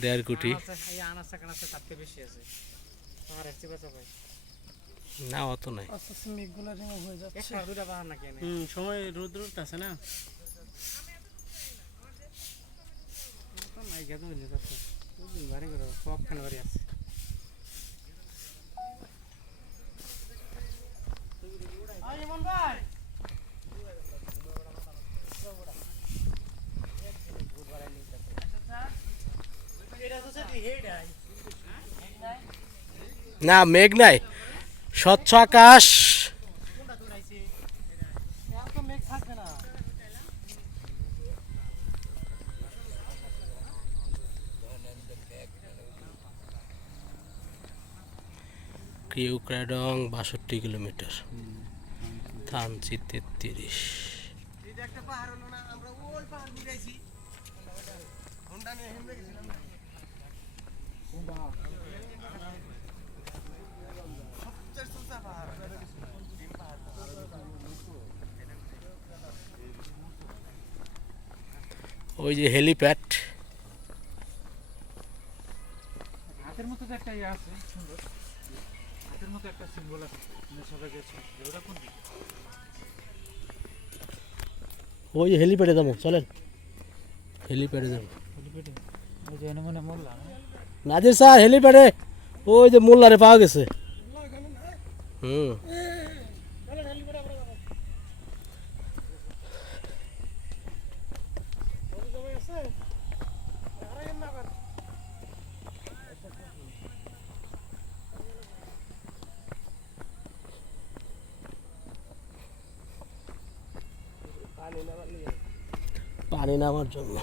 দেড় কোটি না, অত নাই। সময় রোদ রোদ আছে না, বাড়ি করো সবখানে বাড়ি আছে। না, মেঘ নাই, স্বচ্ছ আকাশ। কিউক্রাডং 62 কিলোমিটার, থানচি 33। ওই যে হেলিপ্যাড, হাতের মতো তো একটা ইয়ে আছে সুন্দর, হাতের মতো একটা সিম্বল আছে সবাই গেছে, ওটা কোন দিক? ওই যে হেলিপ্যাডে যাবো, চলেন হেলিপ্যাডে যাবো। হেলিপ্যাডে ওই যে এনে মনে মোল্লা নাজির স্যার, হেলিপ্যাডে ওই যে মোল্লারে পাওয়া গেছে। হুম, পানি নামার জন্য।